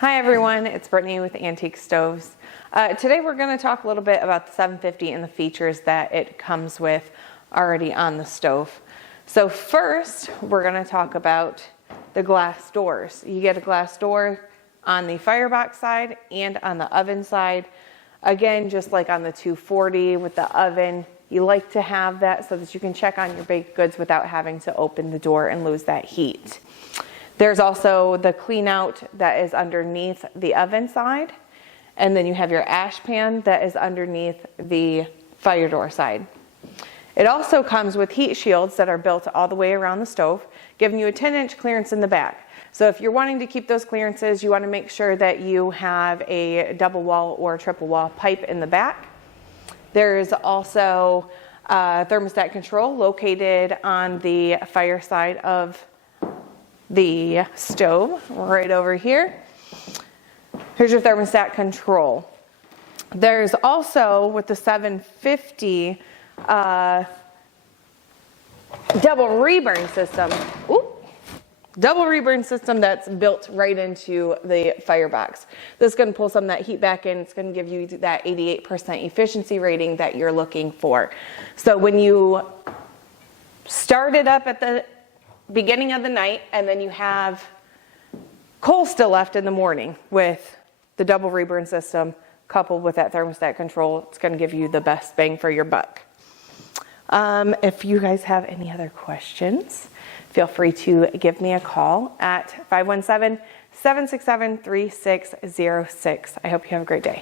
Hi everyone, it's Brittany with Antique Stoves. Today we're going to talk a little bit about the 750 and the features that it comes with already on the stove. So first, we're going to talk about the glass doors. You get a glass door on the firebox side and on the oven side. Again, just like on the 240 with the oven, you like to have that so that you can check on your baked goods without having to open the door and lose that heat. There's also the clean out that is underneath the oven side. And then you have your ash pan that is underneath the fire door side. It also comes with heat shields that are built all the way around the stove, giving you a 10-inch clearance in the back. So if you're wanting to keep those clearances, you want to make sure that you have a double wall or triple wall pipe in the back. There's also thermostat control located on the fire side of the stove right over here. Here's your thermostat control. There's also, with the 750, double reburn system. Double reburn system that's built right into the firebox. This is going to pull some of that heat back in. It's going to give you that 88% efficiency rating that you're looking for. So when you start it up at the beginning of the night and then you have coal still left in the morning, with the double reburn system coupled with that thermostat control, it's going to give you the best bang for your buck. If you guys have any other questions, feel free to give me a call at 517-767-3606. I hope you have a great day.